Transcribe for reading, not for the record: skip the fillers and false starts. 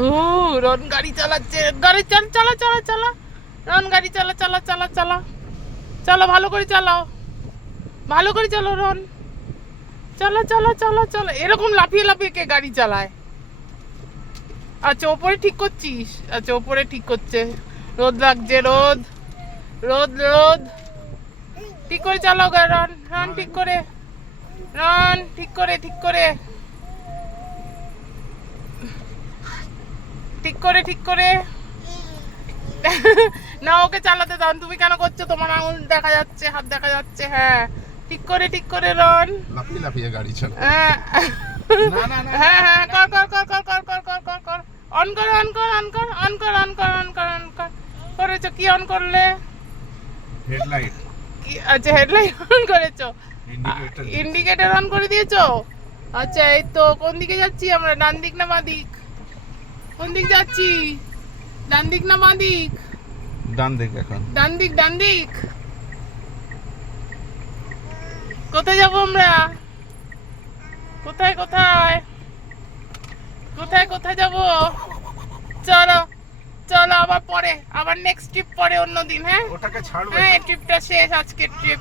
ও রন গাড়ি চালাচ্ছে, গাড়ি চালা চালা চালা, রন গাড়ি চালা চালা চালা চালা, চালা ভালো করে চালাও, ভালো করে চালাও রন, চালা চালা চালা চালা। এরকম লাফিয়ে লাফিয়ে কে গাড়ি চালায়? আচ্ছা ওপরে ঠিক করছিস, আচ্ছা ওপরে ঠিক করছে। রোদ লাগছে, রোদ রোদ রোদ। ঠিক করে চালাও রন, রন ঠিক করে, রন ঠিক করে, ঠিক করে, ঠিক করে, ঠিক করে। না ওকে চালাতে দাও, তুমি কেন করছো? তোমার আঙুল দেখা যাচ্ছে, হাত দেখা যাচ্ছে। হ্যাঁ ঠিক করে, ঠিক করে রন। লাফিয়ে লাফিয়ে গাড়ি চালা। হ্যাঁ হ্যাঁ হ্যাঁ কর কর কর কর কর কর কর কর কর। অন কর, অন কর, অন কর, অন কর, অন কর, অন কর, অন কর। করেছো কি অন করলে? হেডলাইট, কি আচ্ছা হেডলাইট অন করেছো, ইন্ডিকেটর। ইন্ডিকেটর অন করে দিয়েছো। আচ্ছা এই তো কোন দিকে যাচ্ছি আমরা? ডান দিক না বাঁ দিক? কোন দিক যাচ্ছি? ডান দিক না বাঁ দিক? ডান দিক এখন। ডান দিক, ডান দিক। কোথায় যাবো আমরা? কোথায় কোথায় কোথায় কোথায় যাবো? চলো চলো আবার পরে, আবার নেক্সট ট্রিপ পরে অন্যদিন। হ্যাঁ ওটাকে ছাড়বে। হ্যাঁ ট্রিপটা শেষ, আজকের ট্রিপ।